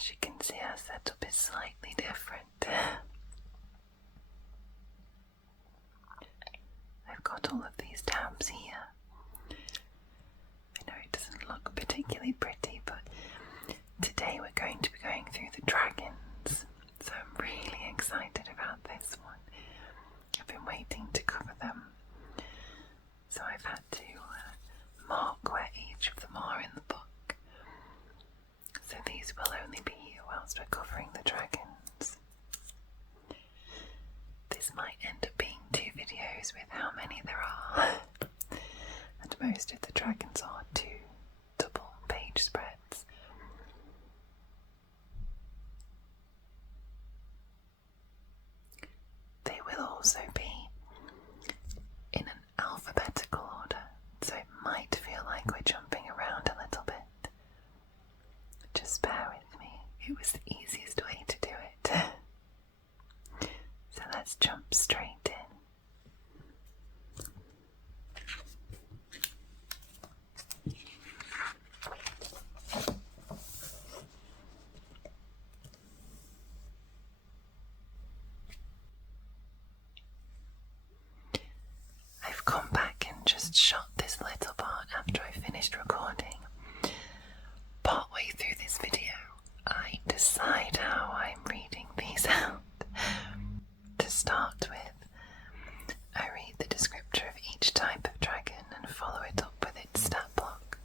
As you can see, our setup is slightly different. I've got all of these tabs here. I know it doesn't look particularly pretty, but today we're going to be going through the dragons, so I'm really excited about this one. I've been waiting to cover them, so I've had to mark where each of them are in the book. So these will only be here whilst we're covering the dragons. This might end up being 2 videos with how many there are, and most of the dragons are 2 double page spreads. They will also be in an alphabetical order, so it might feel like we're jumping around a little bit. Just bear with me, it was the easiest way to do it. So let's jump straight in. I've come back and just shot this little part after I finished recording. Partway through this video, I decide how I'm reading these out. To start with, I read the descriptor of each type of dragon and follow it up with its stat block.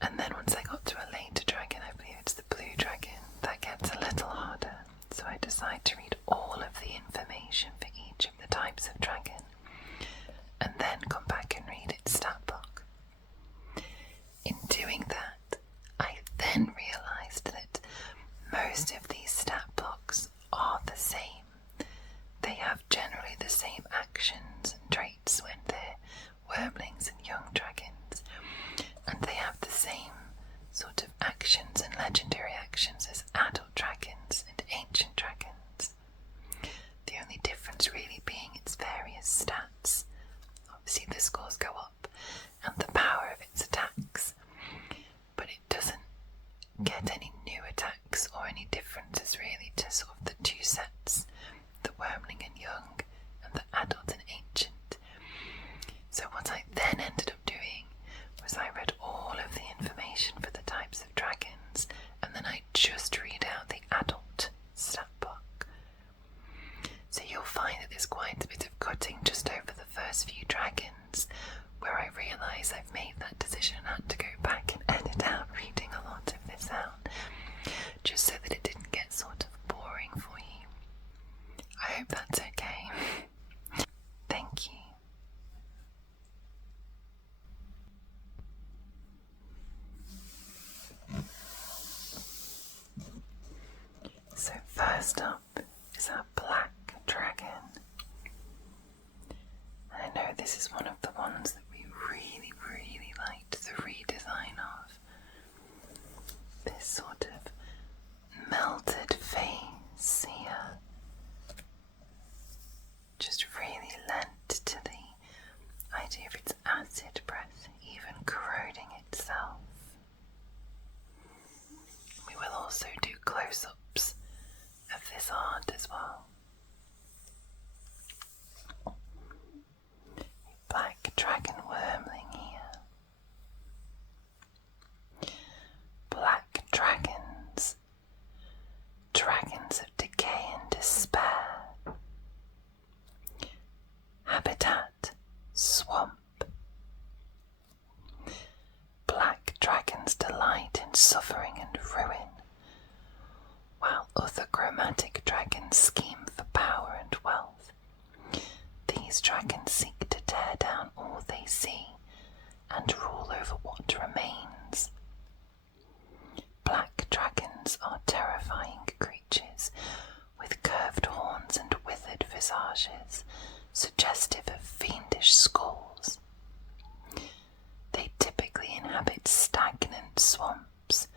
And then once I got to a later dragon, I believe it's the blue dragon, that gets a little harder. So I decide to read all of the information for each of the types of dragon, and then come back and read its stat block. In doing that, I then realised that most of these stat blocks are the same. They have generally the same actions and traits when they're wormlings and young dragons, and they have the same sort of actions and legendary actions as adult dragons and ancient dragons. The only difference really being its various stats. Obviously the scores go up and the power of its attacks, but it doesn't get any new attacks or any differences really to sort of the 2 sets, the wormling and young and the adult and ancient. So what I then ended up doing was I read all of the information for the types of dragons, and then I just read out the adult stat block. So you'll find that there's quite a bit of cutting just over the first few dragons, where I realise I've made that decision and had to go back and edit out reading a lot of this out, just so that it didn't get sort of boring for you. I hope that's okay. Thank you. So first up is our black dragon. I know this is one of the ones that we really, really liked the redesign of. This sort of melted face here just really lent to the idea of its acid breath even corroding itself. We will also do close-ups of this art as well. Black dragon wormling here. Black dragons. Dragons of decay and despair. Habitat, swamp. Black dragons delight in suffering and ruin, while other chromatic dragons scheme for power and wealth. These dragons seek to tear down all they see and rule over what remains. Black dragons are terrifying creatures with curved horns and withered visages, suggestive of fiendish skulls. They typically inhabit stagnant swamps,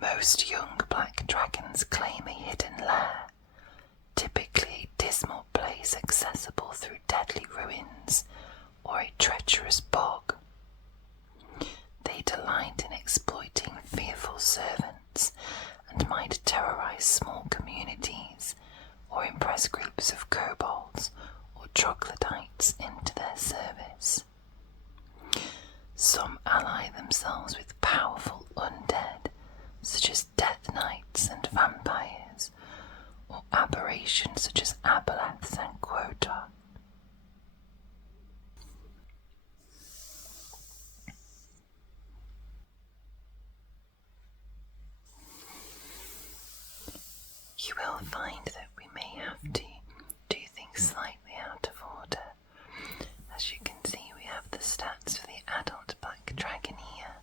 Most young black dragons claim a hidden lair, typically a dismal place accessible through deadly ruins or a treacherous bog. They delight in exploiting fearful servants and might terrorize small communities or impress groups of kobolds or troglodytes into their service. Some ally themselves with powerful undead, such as death knights and vampires, or aberrations such as aboleths and quota. You will find that we may have to do things slightly out of order. As you can see, we have the stats for the adult black dragon here,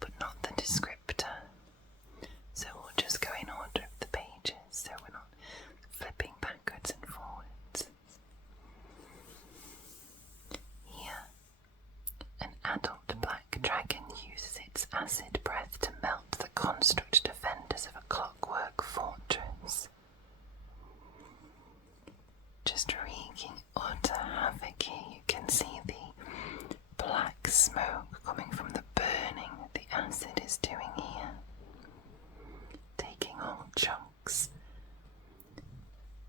but not the descriptor. So we'll just go in order of the pages, so we're not flipping backwards and forwards. Here, an adult black dragon uses its acid breath to melt the construct defenders of a clockwork fortress. Just wreaking utter havoc here. You can see the black smoke coming from the burning that the acid is doing here, taking whole chunks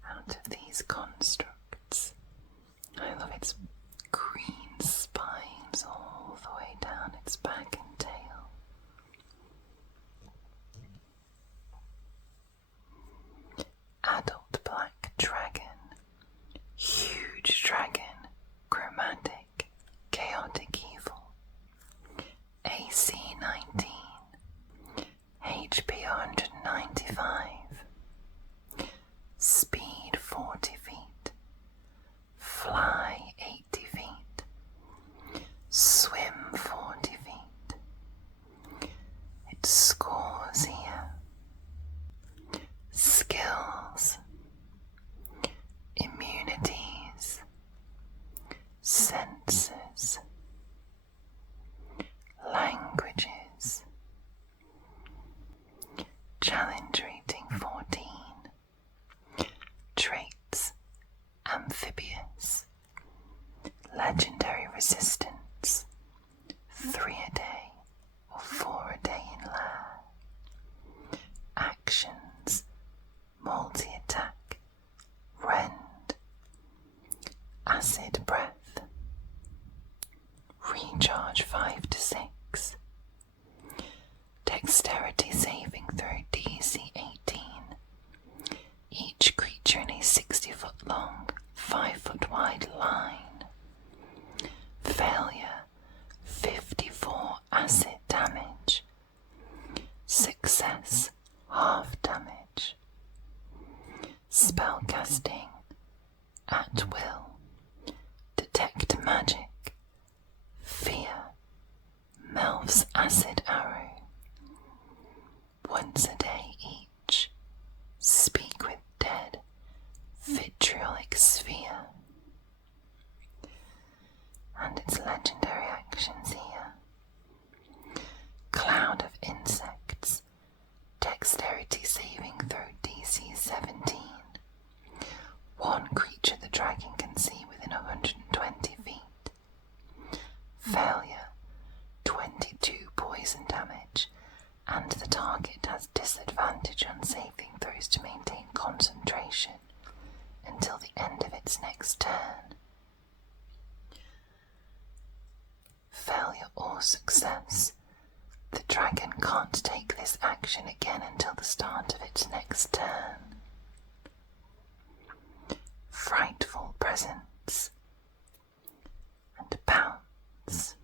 out of these constructs. I love its green spines all the way down its back and tail. Adult black dragon. Huge dragon, chromatic, chaotic evil. AC 19, HP 195, speed 40 feet, fly 80 feet, swim 40 feet. It scores here. Skills, immunities, senses, languages, challenge rating 14, traits, amphibious, legendary resistance, 3 a day or 4 a day in lair, actions, multi-attack, rend, acid breath, recharge 5 to 6, dexterity saving throw DC 18, each creature in a 60-foot long, 5-foot wide line, failure 54 acid damage, success half damage, spellcasting at will, detect magic, fear, Melf's acid arrow, once a day each, speak with dead, vitriolic sphere, and its legendary actions here. Cloud of insects, dexterity saving throw DC 17. One creature the dragon can see within 120 feet. Failure, 22 poison damage, and the target has disadvantage on saving throws to maintain concentration until the end of its next turn. Failure or success, the dragon can't take this action again until the start of its next turn. Frightful presence and pounce.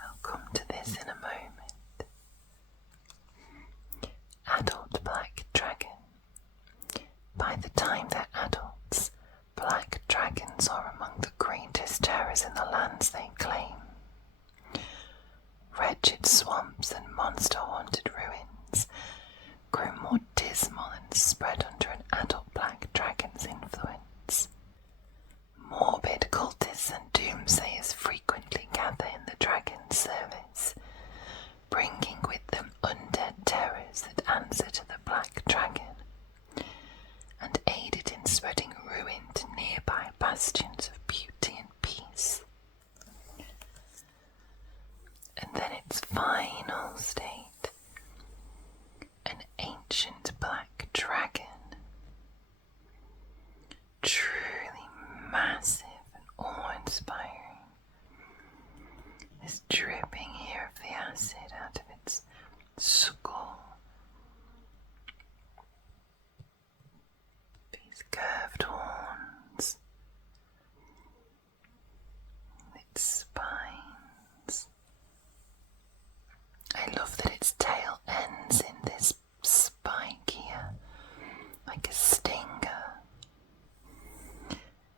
I'll come to this in a moment. Adult black dragon. By the time they're adult, final state, an ancient black dragon. Truly massive and awe-inspiring. There's dripping here of the acid out of its skull. These curved horns. Its spines. I love that its tail ends in this spike here, like a stinger.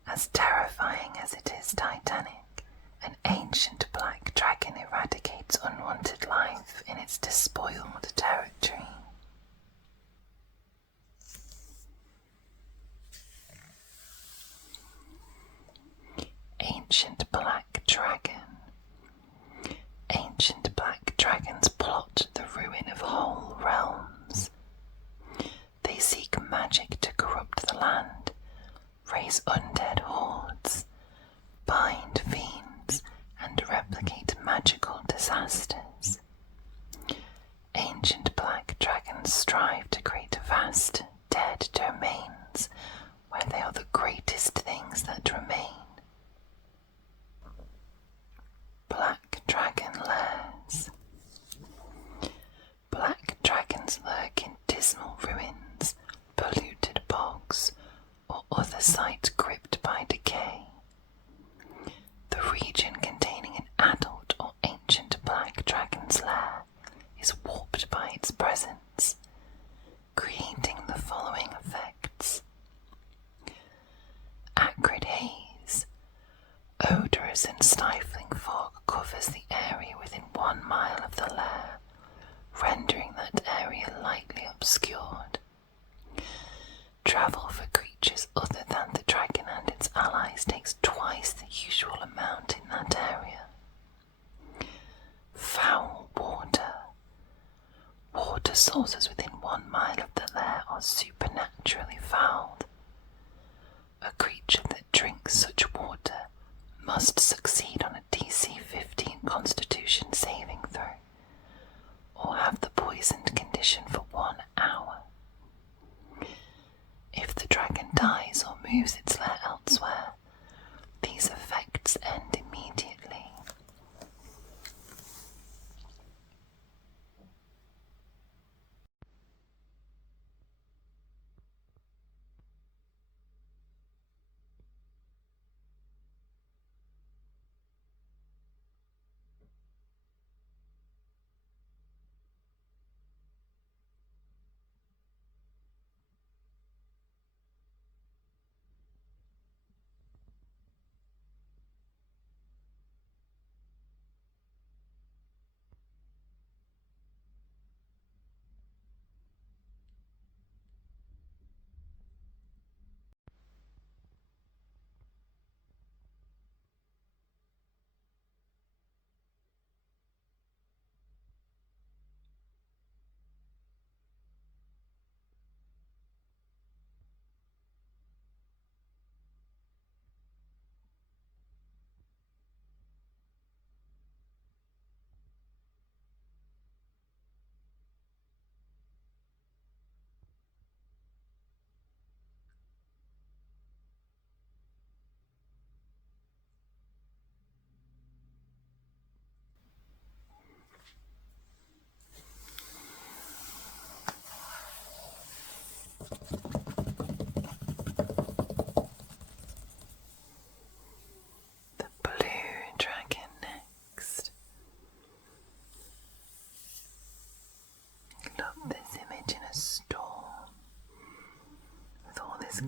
As terrifying as it is titanic, an ancient black dragon eradicates unwanted life in its despoiled territory. Ancient black dragon. Ancient black dragons plot the ruin of whole realms. They seek magic to corrupt the land, raise undead hordes, bind fiends, and replicate magical disasters. Ancient black dragons strive to create vast, dead domains where they are the greatest things that remain. Black dragon lairs. Black dragons lurk in dismal ruins, polluted bogs, or other sites gripped by decay. The region containing an adult or ancient black dragon's lair is warped by its presence, creating the following effects. Acrid haze. Odorous and stifling fog covers the area within 1 mile of the lair, rendering that area lightly obscured. Travel for creatures other than the dragon and its allies takes twice the usual amount in that area. Foul water. Water sources within 1 mile of the lair are supernaturally fouled. A creature that drinks such water must succeed on a DC 15 Constitution saving throw, or have the poisoned condition for 1 hour. If the dragon dies or moves its lair elsewhere, these effects end immediately.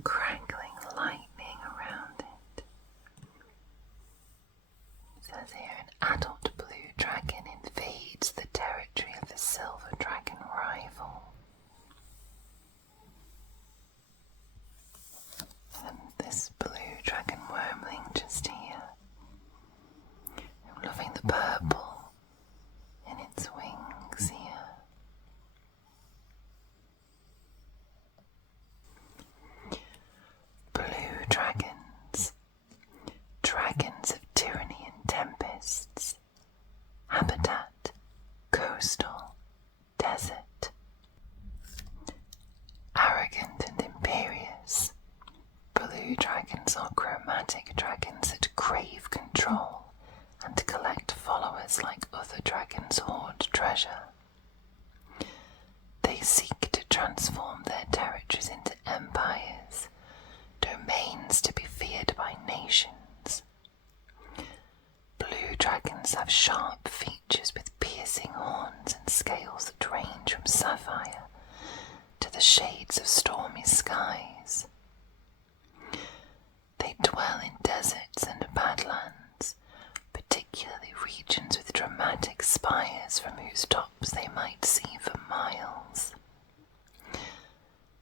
Crackling lightning around it. It says here, an adult blue dragon invades the territory of the silver dragon rival. And this blue dragon wormling just here. I'm loving the purple in its wings here. Blue dragons. Dragons of tyranny and tempests. Habitat: charismatic dragons that crave control and collect followers like other dragons hoard treasure. They seek to transform their territories into empires, domains to be feared by nations. Blue dragons have sharp features with piercing horns and scales that range from sapphire to the shades of stormy skies. They dwell in deserts and badlands, particularly regions with dramatic spires from whose tops they might see for miles.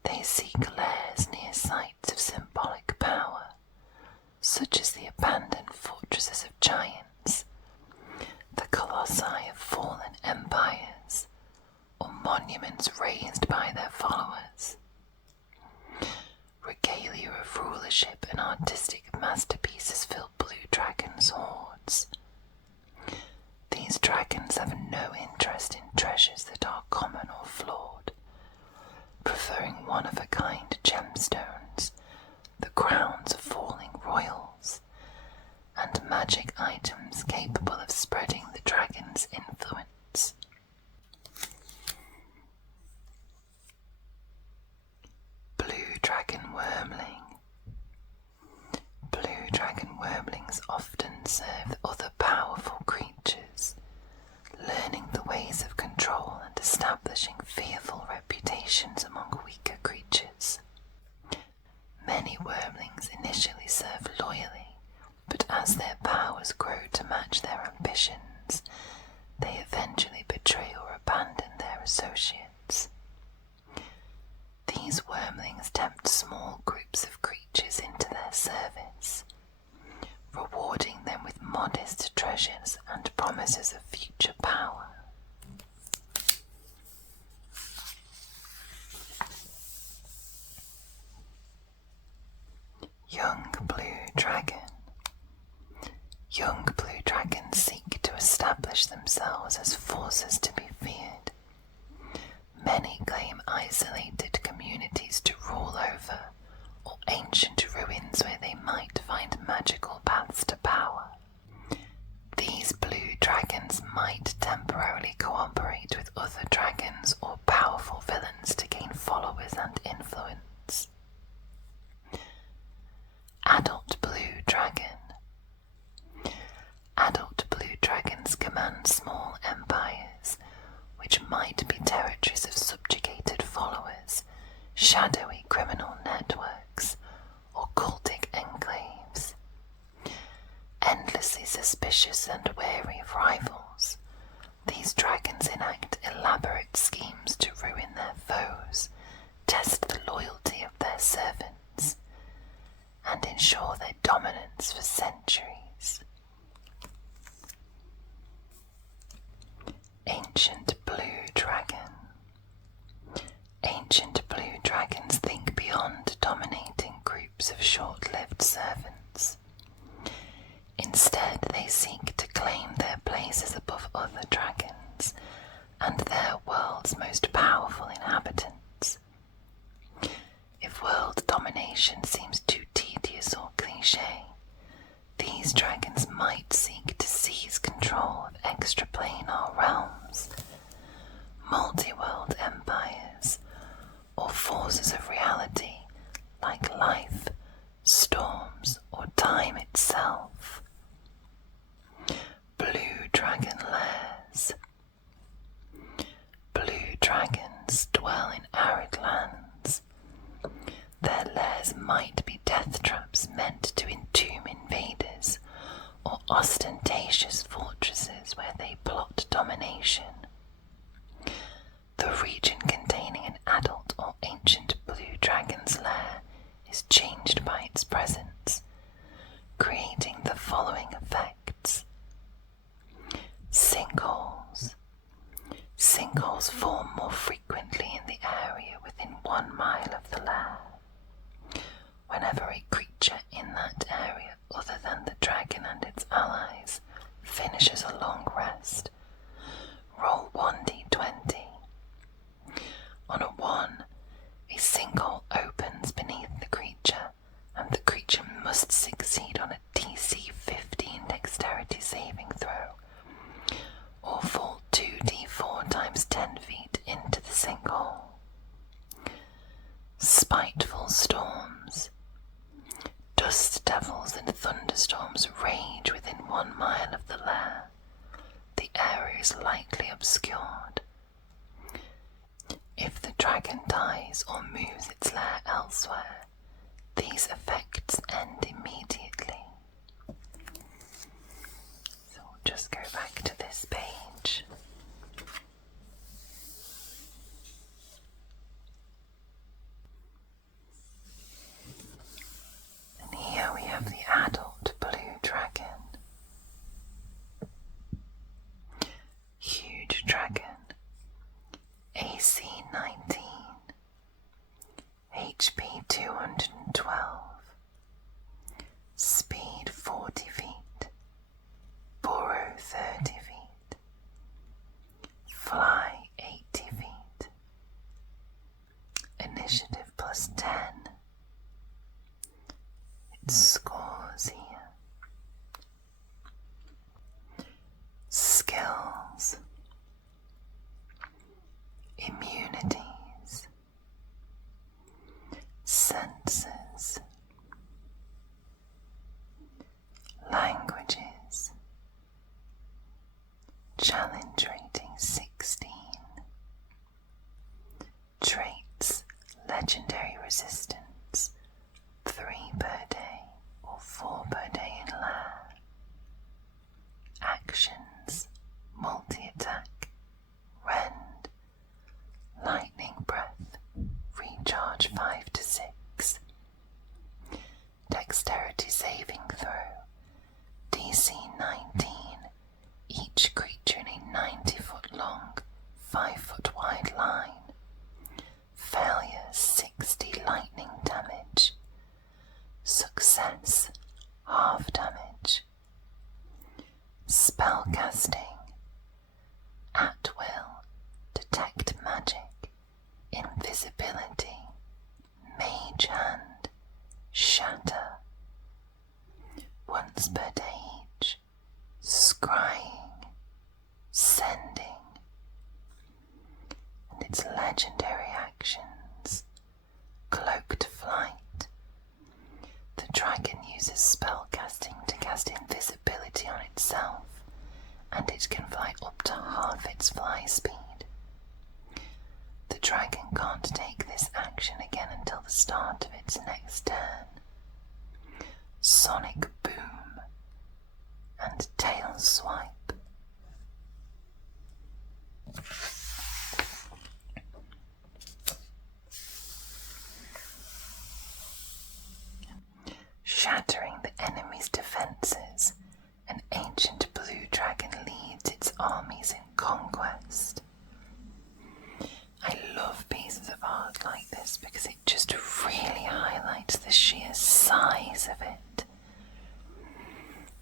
They seek lairs near sites of symbolic power, such as the abandoned fortresses of giants, the colossi of fallen empires, or monuments raised by their followers. Regalia of rulership and artistic masterpieces fill blue dragons' hoards. These dragons have no interest in treasures that are common or flawed, preferring one-of-a-kind gemstones, the crowns of falling royals, and magic items capable of spreading the dragon's influence. Blue dragon wormling. Blue dragon wormlings often serve other powerful creatures, learning the ways of control and establishing fearful reputations among weaker creatures. Many wormlings initially serve loyally, but as their powers grow to match their ambitions, they eventually betray or abandon their associates. These wormlings tempt small groups of creatures into their service, rewarding them with modest treasures and promises of future power. Young blue dragon. Young blue dragons seek to establish themselves as forces to be feared. Many claim isolated communities to rule over, or ancient ruins where they might find magical paths to power. These blue dragons might temporarily cooperate with other dragons or powerful villains to gain followers and influence. Adult blue dragon. Adult blue dragons command small empires, which might be territories of subjugated followers, shadowy criminal networks, or cultic enclaves. Endlessly suspicious and wary of rivals, these dragons enact elaborate schemes to ruin their foes, test the loyalty of their servants, and ensure their dominance for centuries. Ancient blue dragon. Ancient blue dragons think beyond dominating groups of short-lived servants. Instead, they seek to claim their places above other dragons and their world's most powerful inhabitants. If world domination seems too tedious or cliché, these dragons might seek to seize control of extraplanar realms, multi-world empires, or forces of reality like life, storms, or time itself. Blue dragon lairs. Blue dragons dwell in arid lands. Their lairs might be death traps meant to entomb invaders, or ostentatious fortresses where they plot domination. The region containing an adult or ancient blue dragon's lair is changed by its presence, creating the following effects. Sinkholes. Sinkholes form more frequently in the area within 1 mile of the lair. Whenever a creature in that area other than the dragon and its allies finishes a long rest, roll 1d20. On a 1, a sinkhole opens beneath the creature and the creature immunities, senses, languages, challenge rating 16, traits, legendary resistance, 3 per day or 4 per day in lair, actions, multi-attack, rend, lightning breath, recharge 5 to 6, dexterity saving throw, DC 19, each creature in a 90-foot long, 5-foot wide line, failure 60 lightning damage, success half damage, spellcasting, at will, detect magic, invisibility, mage hand, shatter, once per day each, scrying, sending, and its legendary actions, cloaked flight. The dragon uses spellcasting to cast invisibility on itself, and it can fly up to half its fly speed. The dragon can't take this action again until the start of its next turn. Sonic boom and tail swipe. Shattering the enemy's defenses, an ancient blue dragon leads its armies in conquest. I love pieces of art like this because it just really highlights the sheer size of it.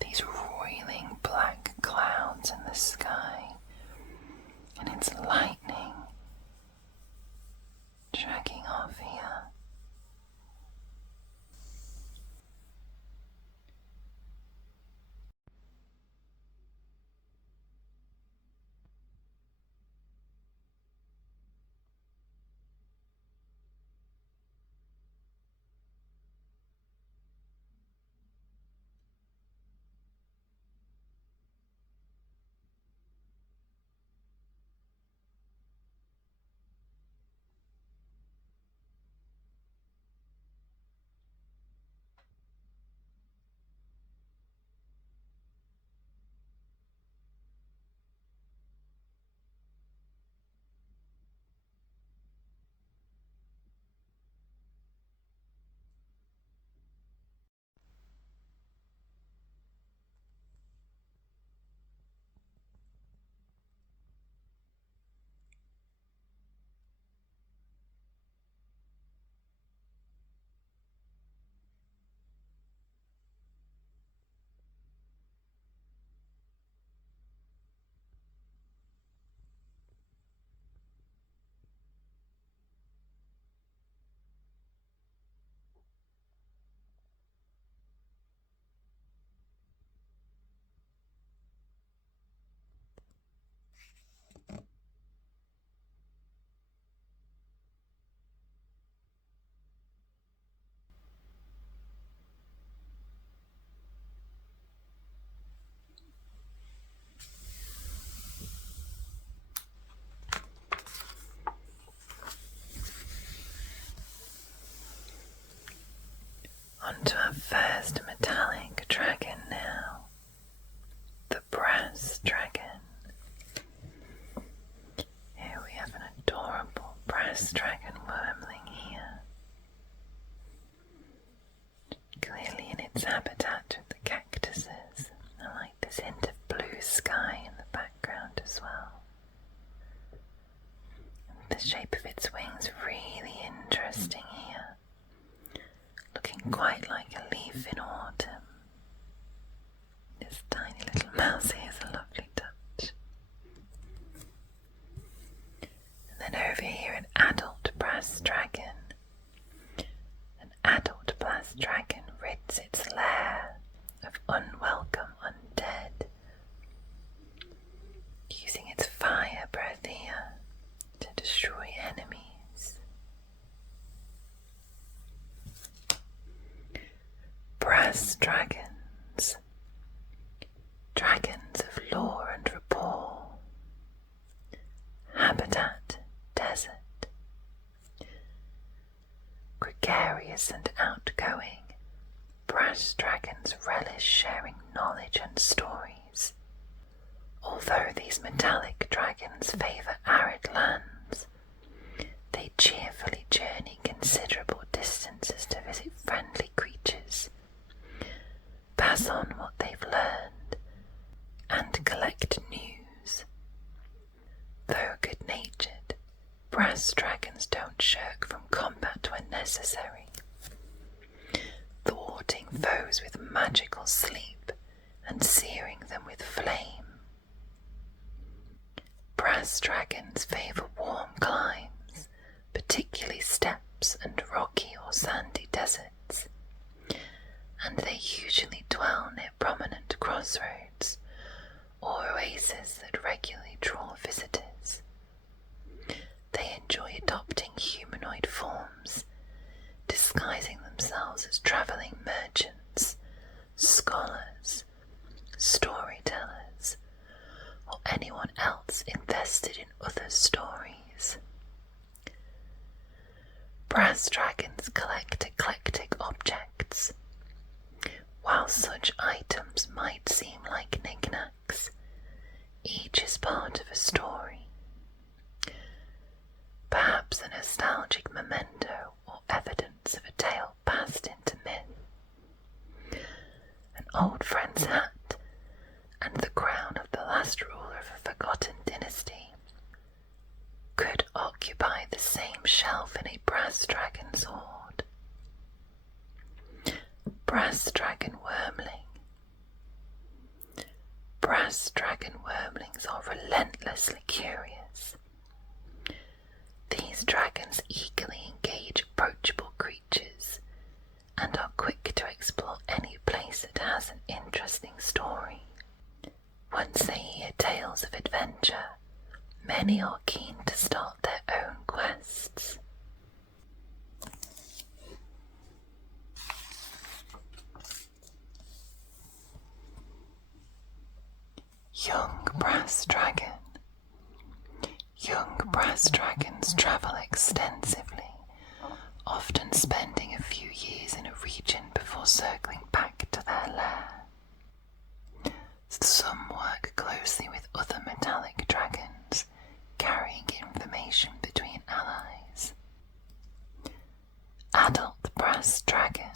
These roiling black clouds in the sky, and it's lightning dragging off here. always sharing knowledge and stories. Although these metallic dragons favour arid lands, they cheerfully journey considerable distances to visit friendly creatures, pass on what they've learned, and collect news. Though good-natured, brass dragons don't shirk from combat when necessary, thwarting foes with magical sleep and searing them with flame. Brass dragons favour warm climes, particularly steppes and rocky or sandy deserts, and they usually dwell near prominent crossroads or oases that regularly draw visitors. They enjoy adopting humanoid forms, disguising themselves as travelling merchants, scholars, storytellers, or anyone else invested in other stories. Brass dragons collect eclectic objects. While such items might seem like knickknacks, each is part of a story. Perhaps a nostalgic memento or evidence of a tale passed into myth. An old friend's hat and the crown of the last ruler of a forgotten dynasty could occupy the same shelf in a brass dragon's hoard. Brass dragon wormling. Brass dragon wormlings are relentlessly curious. These dragons eagerly engage approachable creatures and are quick to explore any place that has an interesting story. Once they hear tales of adventure, many are keen to start their own quests. Young brass dragon. Young brass dragons travel extensively, often spending a few years in a region before circling back to their lair. Some work closely with other metallic dragons, carrying information between allies. Adult brass dragon.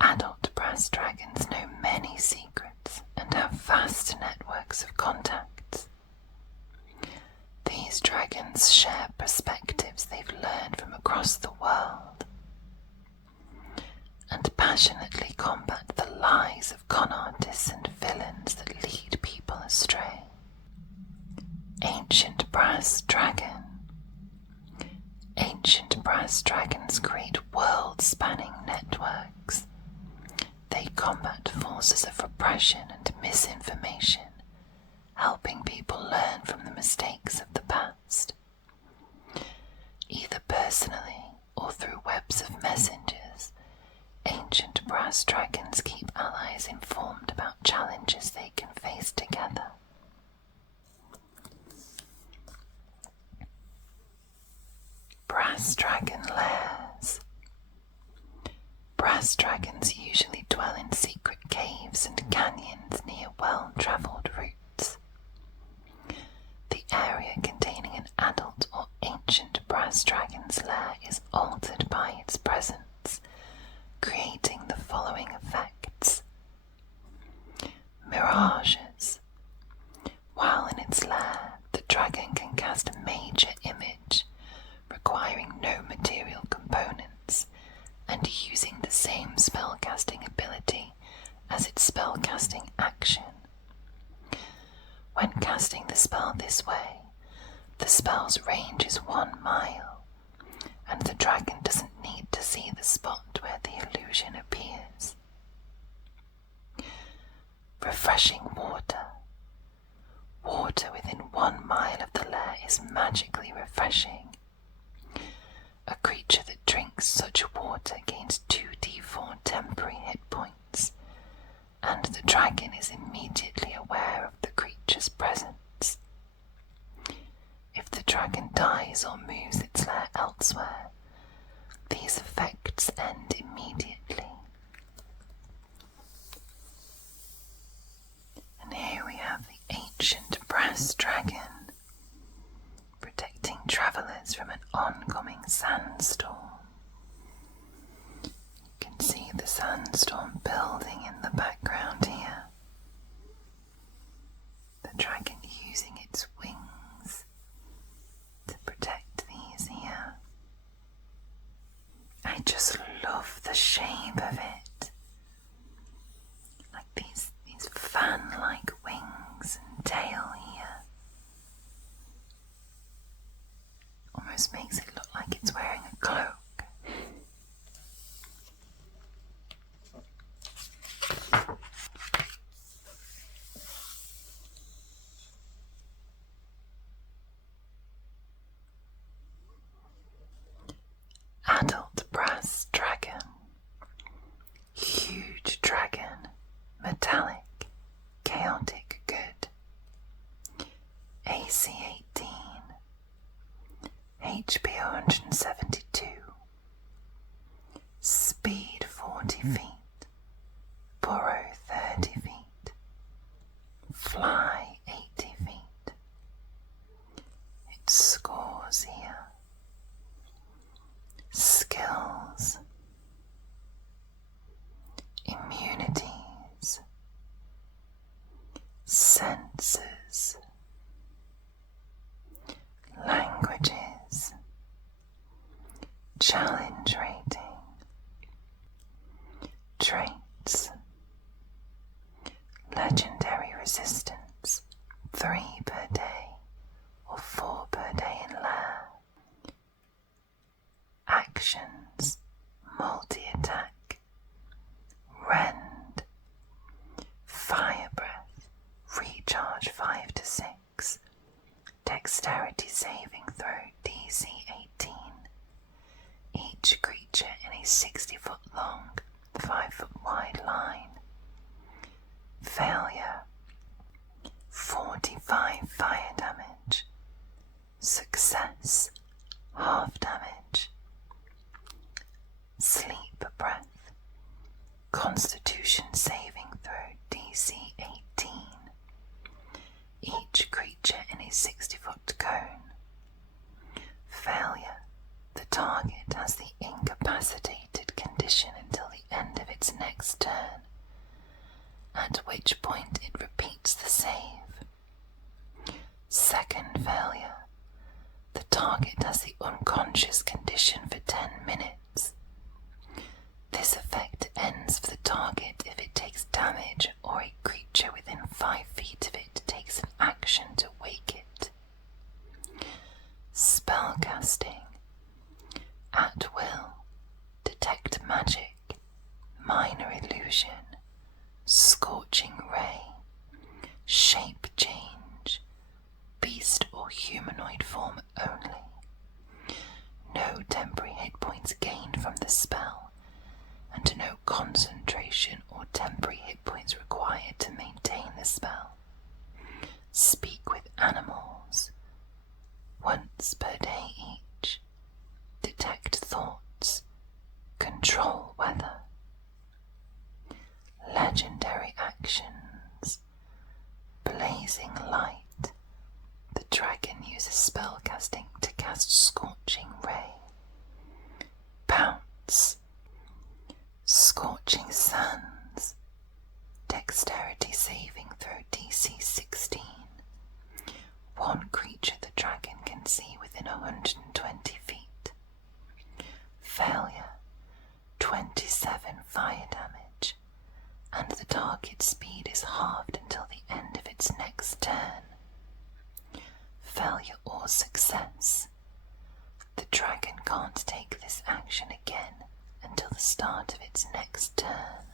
Adult brass dragons know many secrets and have vast networks of contacts. These dragons share perspectives they've learned from across the world and passionately combat the lies of con artists and villains that lead people astray. Ancient brass dragon. Ancient brass dragons create world-spanning networks. They combat forces of repression and misinformation, helping people learn from the mistakes of the past. Either personally or through webs of messengers, ancient brass dragons keep allies informed about challenges they can face together. Brass dragon lairs. Brass dragons usually dwell in secret caves and canyons near well-travelled routes. The area containing an adult or ancient brass dragon's lair is altered by its presence, creating the following effects. Mirages. While in its lair, the dragon can cast a major image, requiring no material components, and using the same spellcasting ability as its spellcasting action. When casting the spell this way, the spell's range is 1 mile, and the dragon doesn't need to see the spot where the illusion appears. Refreshing water. Water within 1 mile of the lair is magically refreshing. A creature that drinks such water gains 2d4 temporary hit points, and the dragon is immediately aware of the creature's presence. If the dragon dies or moves its lair elsewhere, these effects end immediately. Dangerous dragon, protecting travellers from an oncoming sandstorm. You can see the sandstorm building in the background here. The dragon using its wings to protect these here. I just love the shape of it. Like these fan-like wings and tail here. Almost makes it look like it's wearing a cloak. Adult brass dragon. Huge dragon. Metallic. Chaotic good. AC 18. HP 172. Speed 40 feet. Burrow 30 feet. Fly 80 feet. It scores here. Skills. Immunities. Senses. Languages. Challenge rating. Traits. Legendary resistance 3 per day or 4 per day in lair. Actions. Multi-attack. Rend. Fire breath. Recharge 5 to 6. Dexterity saving throw DC 18. Each creature in a 60-foot long, 5-foot wide line. Failure. 45 fire damage. Success. Half damage. Sleep breath. Constitution saving throw DC 18. Each creature in a 60-foot cone. Failure. The target has the incapacitated condition until the end of its next turn, at which point it repeats the save. Second failure. The target has the unconscious condition for 10 minutes. This effect ends for the target if it takes damage or a creature within 5 feet of it takes an action to wake it. Spellcasting. At will. Detect magic. Minor illusion. Scorching ray. Shape change. Beast or humanoid form only. No temporary hit points gained from the spell, and no concentration or temporary hit points required to maintain the spell. Speak with animals. Once per day each. Detect thoughts. Control weather. Legendary actions. Blazing light. The dragon uses spellcasting to cast Scorching Ray. Pounce. Scorching Sands. Dexterity saving throw DC 16. One creature the dragon can see within 120 feet. Failure. 27 fire damage, and the target's speed is halved until the end of its next turn. Failure or success. The dragon can't take this action again until the start of its next turn.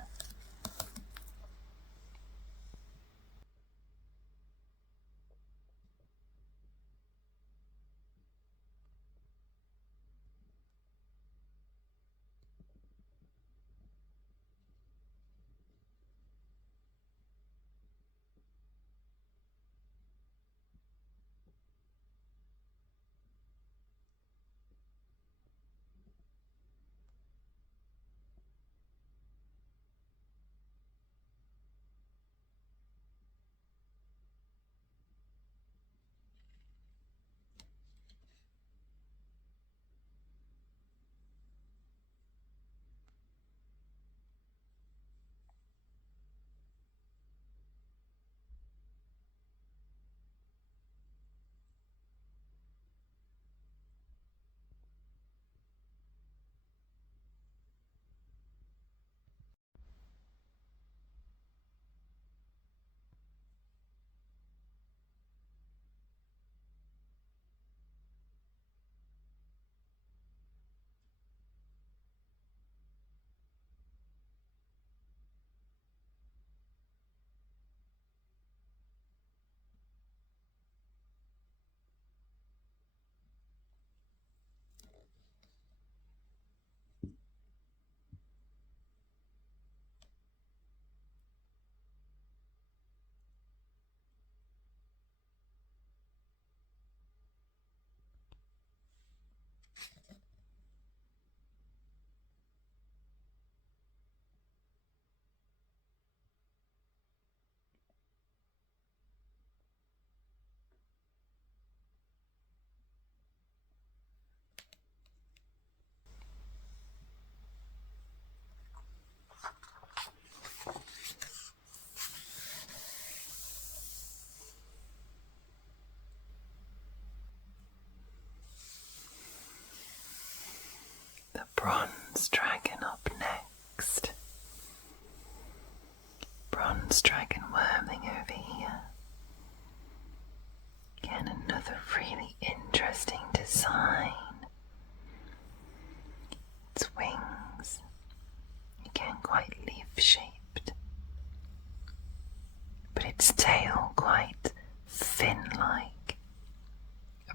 all quite fin-like.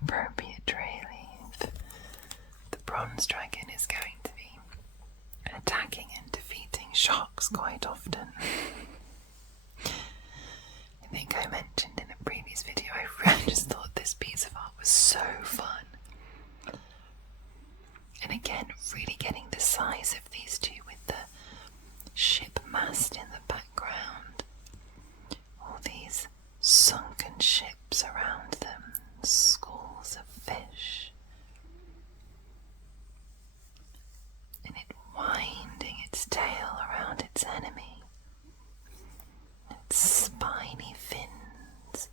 Appropriate, really, if the bronze dragon is going to be attacking and defeating sharks quite often. I think I mentioned in a previous video, I just thought this piece of art was so fun. And again, really getting the size of these two with the ship mast in the background. All these sunken ships around them, schools of fish. And it winding its tail around its enemy. Its spiny fins.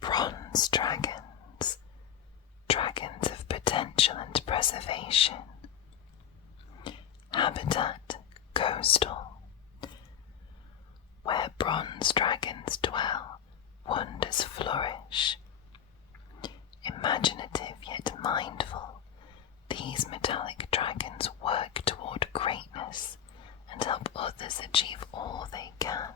Bronze dragons. Dragons of potential and preservation. Habitat coastal. Where bronze dragons dwell, wonders flourish. Imaginative yet mindful, these metallic dragons work toward greatness and help others achieve all they can.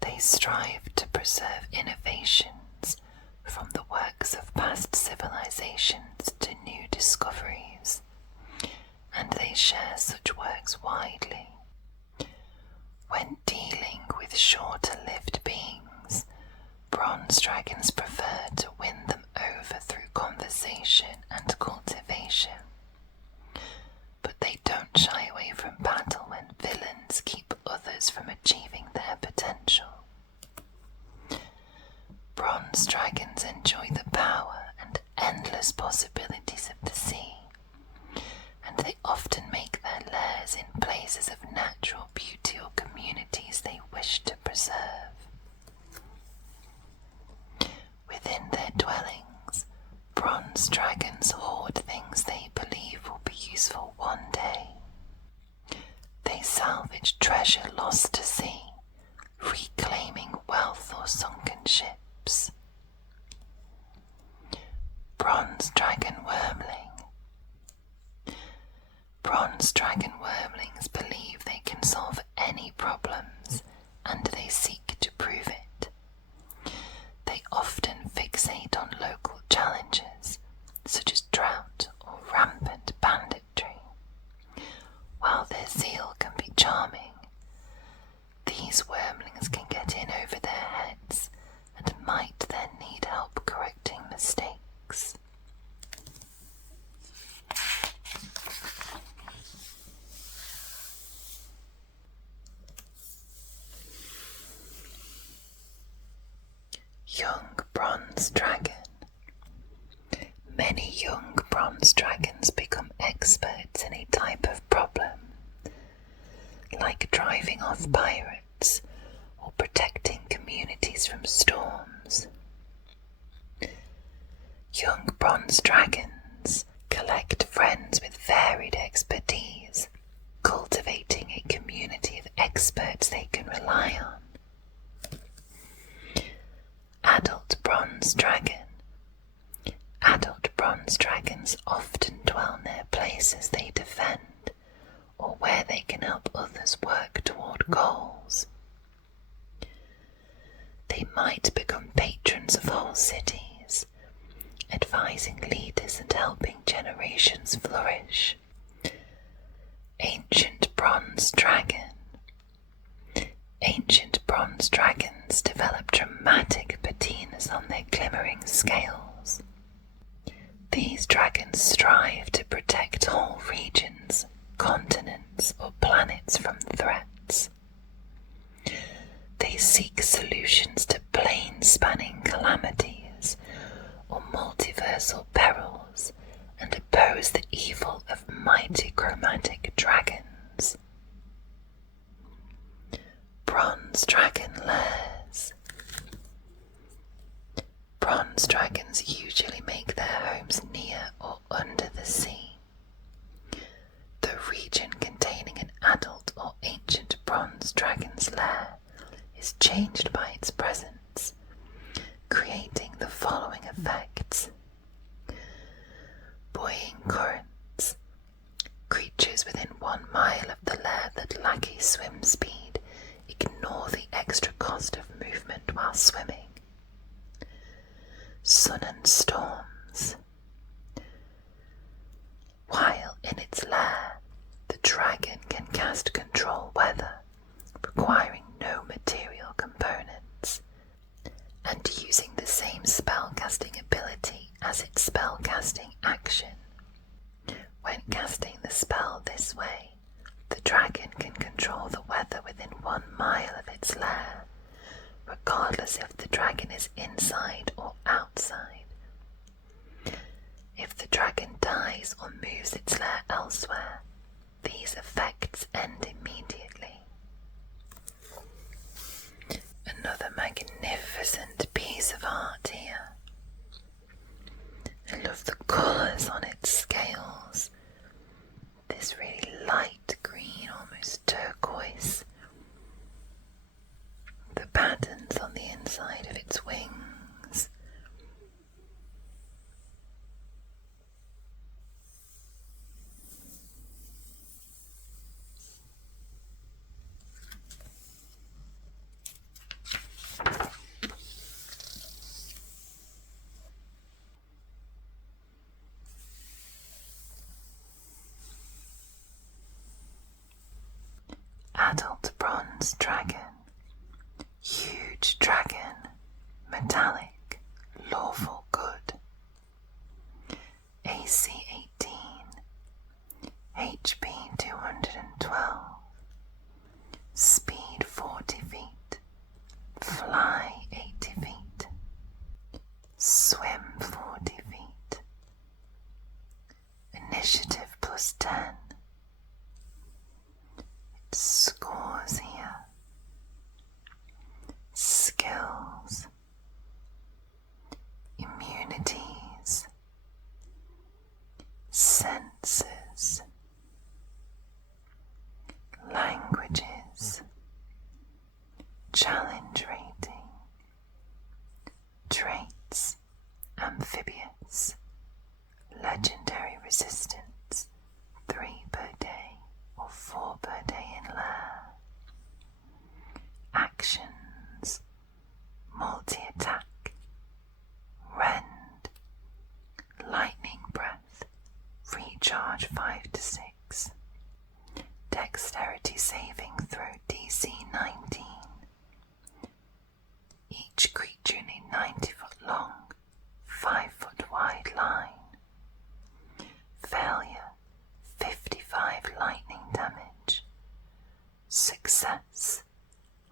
They strive to preserve innovations from the works of past civilizations to new discoveries, and they share such works widely. When dealing with shorter-lived beings, bronze dragons prefer to win them over through conversation and cultivation. But they don't shy away from battle when villains keep others from achieving their potential. Bronze dragons enjoy the power and endless possibilities of the sea, and they often make their lairs in places of natural beauty or communities they wish to preserve. Within their dwellings, bronze dragons hoard things they believe will be useful one day. They salvage treasure lost to sea, reclaiming wealth or sunken ships. Bronze dragon wormling. Bronze dragon wormlings believe they can solve any problems, and they seek to prove it. They often fixate on local challenges, such as drought or rampant banditry. While their zeal can be charming, these wormlings can get in over their heads and might then need help correcting mistakes. Young bronze dragon. Many young bronze dragons become experts in a type of problem, like driving off pirates or protecting communities from storms. Young bronze dragons collect friends with varied expertise, cultivating a community of experts they can rely on. Adult bronze dragon. Adult bronze dragons often dwell near places they defend or where they can help others work toward goals. They might become patrons of whole cities, advising leaders and helping generations flourish. Ancient bronze dragon. Ancient bronze dragons develop dramatic patinas on their glimmering scales. These dragons strive to protect whole regions, continents, or planets from threats. They seek solutions to plane-spanning calamities or multiversal perils and oppose the evil of mighty chromatic dragons. Bronze dragon lairs. Bronze dragons usually make their homes near or under the sea. The region containing an adult or ancient bronze dragon's lair is changed by its presence, creating the following effects: buoying currents, are swimming. Sun and storms. While in its lair, the dragon can cast control weather, requiring no material components, and using the same spellcasting ability as its spellcasting action. When casting the spell this way, the dragon can control the weather within 1 mile of its lair, regardless if the dragon is inside or outside. If the dragon dies or moves its lair elsewhere, these effects end immediately. Another magnificent piece of art here. I love the colours on its scales. This really light green, almost turquoise. The patterns on the inside of its wings. Adult bronze dragon. Huge dragon. Metallic. Lawful good. AC 18. HP 212. Speed 40 feet. Fly 80 feet. Swim 40 feet. Initiative plus 10. Scores here. Skills. Immunities. Senses. Languages. Challenge rating. Traits. Amphibious. Legendary resistance. 3 per day or 4 per day in lair. Actions. Multi-attack. Rend. Lightning breath. Recharge 5 to 6. Dexterity saving throw DC 19. Each creature in a 90-foot long, 5-foot wide line. Failure, 55 lightning damage. Success,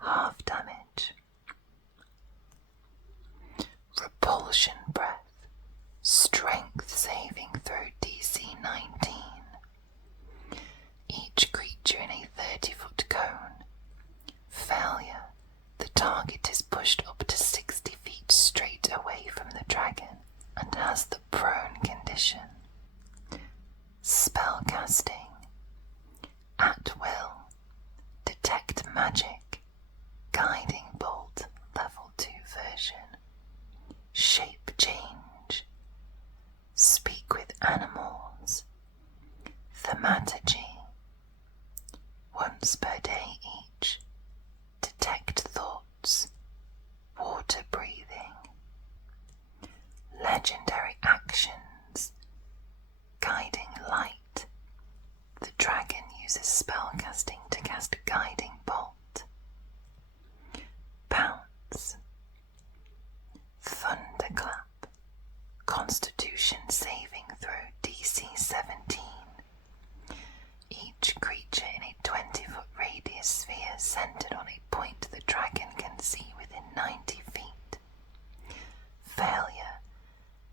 half damage. Repulsion breath, strength saving throw DC 19. Each creature in a 30-foot cone. Failure, the target is pushed up to 60 feet straight away from the dragon and has the prone condition. Spellcasting. At will. Detect magic. Guiding bolt, level 2 version. Shape change. Speak with animals. Thaumaturgy. Once per day each. Detect thoughts. Water breathing. Legendary actions. Guiding light. The dragon uses spellcasting to cast Guiding Bolt. Pounce. Thunderclap. Constitution saving throw DC 17. Each creature in a 20-foot radius sphere centered on a point the dragon can see within 90 feet. Failure,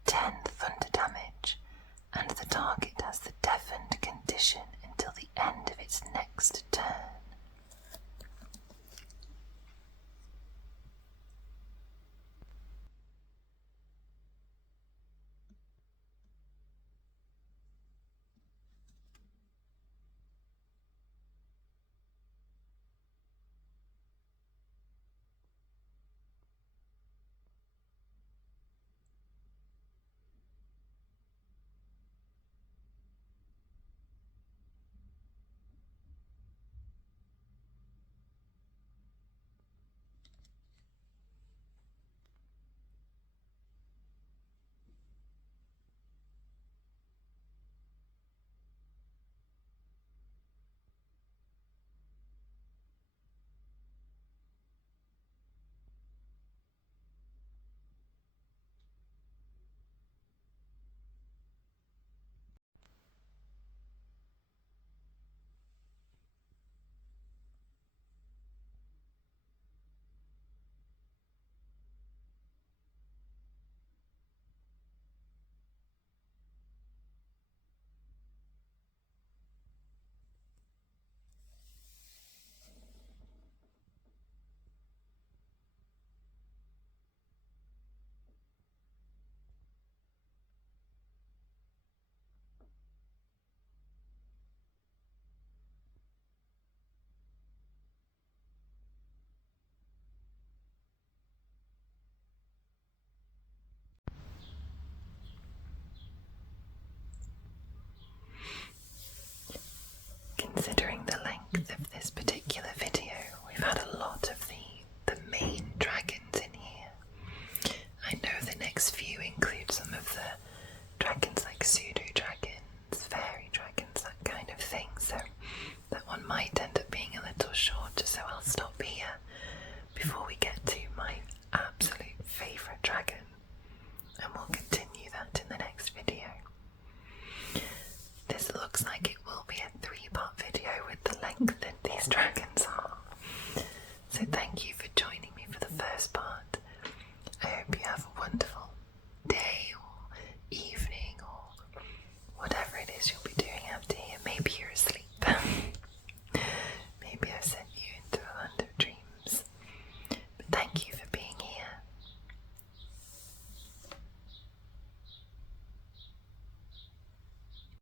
10 thunder damage, and the target has the deafened condition until the end of its next turn.